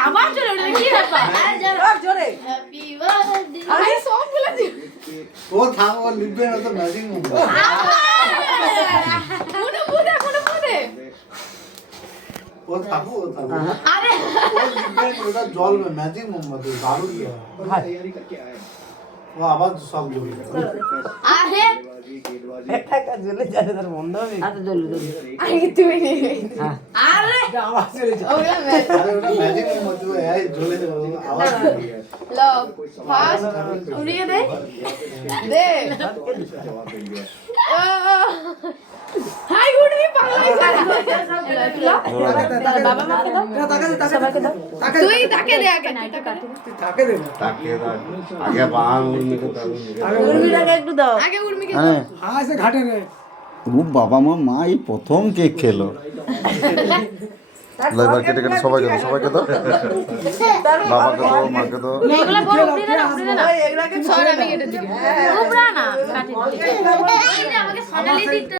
আবার চলে ওটা কি ব্যাপার জোরে হ্যাপি বার্থডে আরে সব ভুলে দি ও থামো লিখবে না তো ম্যাজিক মোমবাতি কোন পুদে ও থামো আরে ও লিখবে ওটা জল में ম্যাজিক মোমবাতি দারুণ কি হয় ও আবার সব জল আরে টাকা জ্বলে যাবে তার বন্ধ হবে আচ্ছা জ্বলে আরে তুমি আরে আওয়াজ চলে যাবে ওরা আরে ওটা ম্যাজিক মোমবাতি এই জ্বলে আওয়াজ লো ফার্স্ট উড়িয়ে দে দে হাই গুড মি পাগলা বাবা মাকে দাও সবাইকে দাও তুই তাকে দে আগে তাকে দে তাকে আগে বাং উর্মিকে দাও উর্মিটাকে একটু দাও আগে উর্মিকে দাও হ্যাঁ হ্যাঁ সে ঘাটে রে ও বাবা মা এই প্রথম কেক খেলো এবার কেটে কেটে সবাইকে দাও বাবাকে দাও মাকে দাও এগুলা বড় উড়িয়ে না উড়িয়ে না এগুলাকে সর আমি কেটে দিই উপরা না কাটি দিই আমাকে ফাইনালি দিতে